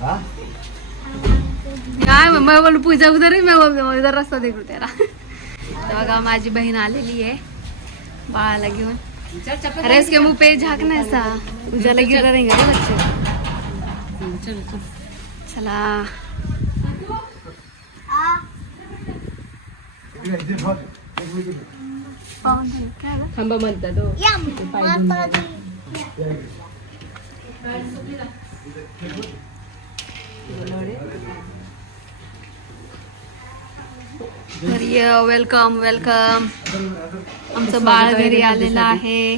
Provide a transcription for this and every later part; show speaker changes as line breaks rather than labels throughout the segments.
हाँ
काय मैं बोलू पूजा उधर है मैं बोलतो इधर रस्ता देखू तेरा. तर बघा माझी बहीण आलेली आहे बाळाला घेऊन. अरे इसके मुँह पे झाकना ऐसा. उजाला गिर रहेंगे ना बच्चे. चला?
थांबा म्हणतात हो.
तर वेलकम वेलकम आमचं बाळ घरी आलेलं आहे.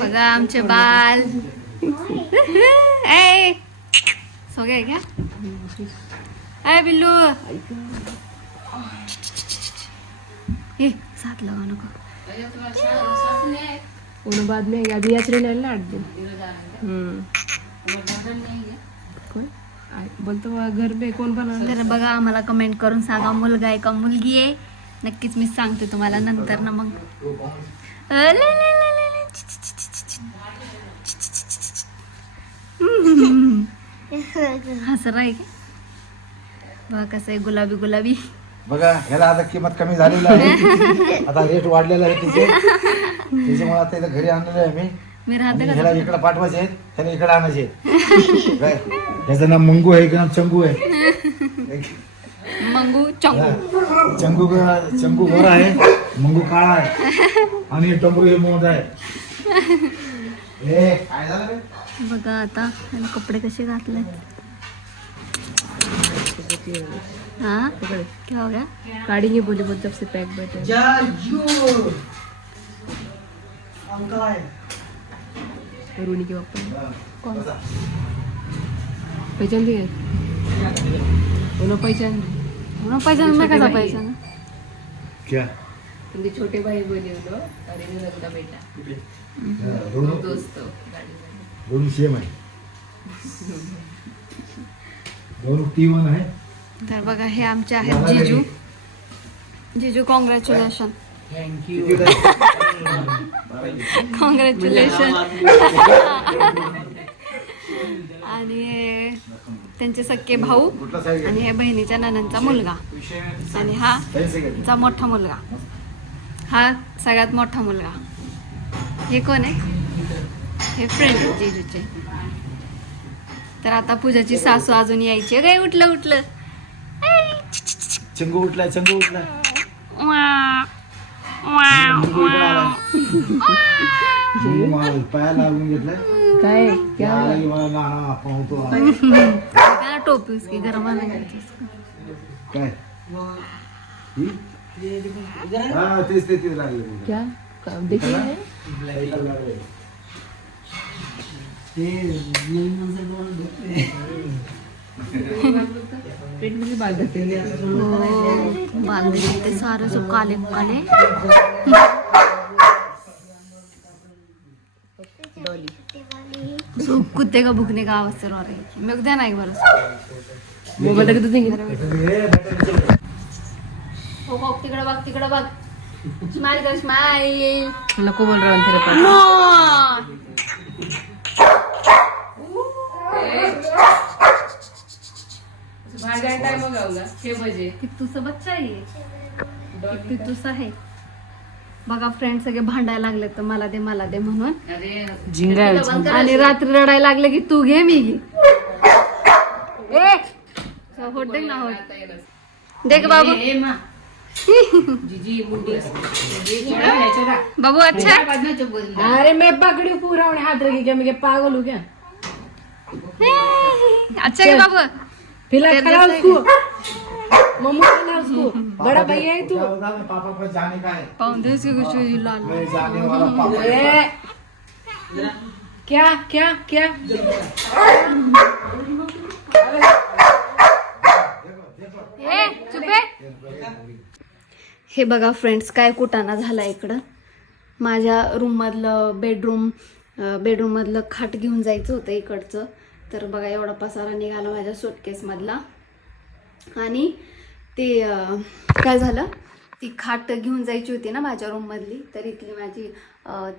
बघा आमचे बाल ए! सगळे घ्या. ए बिल्लू. ए साथ लगा नको
उन बाद में अभी याच रे आठ दिन। कोण बोलतो घर पे कोण बनवलं
तर बघा आम्हाला कमेंट करून सांगा मुलगा आहे का मुलगी आहे? नक्कीच मी सांगते तुम्हाला नंतर ना मग. हसर आहे का? बघा कसं आहे गुलाबी गुलाबी.
बघा ह्याला आता किंमत कमी झालेली आहे. आता रेट वाढलेला आहे तिचे त्याच्यामुळे आता इथं घरी आणलेलं आहे मी. आणि ह्याला इकडे पाठवायचे आहेत त्याला इकडे आणायचे आहेत. काय? ह्याचं नाव मंगू आहे का? चंगू आहे.
मंगू चंगू.
हा. चंगू ग- चंगू गोरा आहे. मंगू काळा आहे. आणि टोंबरू हे मोठ आहे. ए, काय झालं रे?
बघा आता कपडे कसे घातले हाँ? क्या हो गया?
काढ़ेंगे बोले बहुत जब से पैक बैठे हैं। रोनी के पापा
कौन?
पहचान दिए? उन्होंने पहचान
म्हणून पैसा मी कसा पैसा
क्या?
छोटे भाई बोले उन्होंने अरे बेटा।
दोनों
दोस्त गाड़ी में।
दोनों सेम आहे
तर बघा हे आमचे आहेत जिजू. जिजू कॉंग्रॅच्युलेशन कॉंग्रॅच्युलेशन आणि त्यांचे सख्खे भाऊ आणि हे बहिणीच्या ननंदचा मुलगा. आणि हा चा मोठा मुलगा. हा सगळ्यात मोठा मुलगा. हे कोण आहे? हे फ्रेंड आहेत जिजूचे. तर आता पूजाची सासू अजून यायची. काय उठलं उठलं.
चंगू उठलाय चंगू उठलाय. लागून घेतलाय.
काय?
त्याला टोपी उसकी गरम.
काय? ही? हा तेच तेच तेच लागले.
क्या? का-
बांधले ते सारे सब काले काले कुत्ते का भुकने का आवाज़ से रो रही है को देना एक बार
टाकत होते की
हे, बॅटरी
हो बघ तिकडे बघ तिकडे बघ स्माइल कर स्माइल
नको बोल रहा हूँ तेरे पास। बजे
किट्टूचा बच्चा आहे. हे. किट्टूचा आहे. बघा फ्रेंड सगळे भांडायला लागले तर मला दे मला दे म्हणून. आणि रात्री रडायला लागले की तू घे मी घे. ए! होट देख ना होट देख बाबू.
जीजी मुंडी
बाबू अच्छा.
अरे मैं पकड़ी पूरा उन्हें हाथ रखी क्या मैं पागल हूँ क्या
अच्छा बाबू.
खड़ा
जैसे
उसको मम्मू खड़ा उसको बड़ा भैया है तू
पापा को जाने का है
पाऊँ दे उसके कुछ लाल
मैं जाने वाला पापा
क्या क्या क्या
हे बघा फ्रेंड्स काय कुटाणा झाला इकडं? माझ्या रूममधलं बेडरूम बेडरूममधलं खाट घेऊन जायचं होतं इकडचं. तर बघा एवढा पसारा निघाला माझ्या सुटकेसमधला आणि ते काय झालं? ती खाट घेऊन जायची होती ना माझ्या रूममधली तर इथली माझी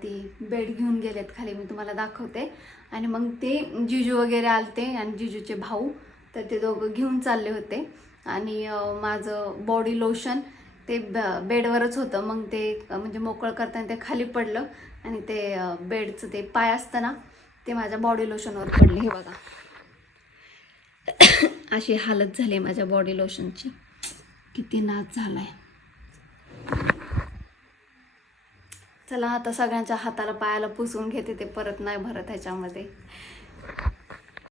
ती बेड घेऊन गेलेत खाली. मी तुम्हाला दाखवते. आणि मग ते जिजू वगैरे आलते आणि जिजूचे भाऊ. तर ते दोघं घेऊन चालले होते. आणि माझं बॉडी लोशन ते ब- बेडवरच होतं. मग ते म्हणजे मोकळं करताना ते खाली पडलं. आणि ते बेडचं ते पाय असतं ना ते माझ्या बॉडी लोशनवर पडले हे बघा. अशी हालत झाली माझ्या बॉडी लोशनची किती नाच झालाय. चला आता सगळ्यांच्या हाताला पायाला पुसून घेते ते परत नाही भरत ह्याच्यामध्ये.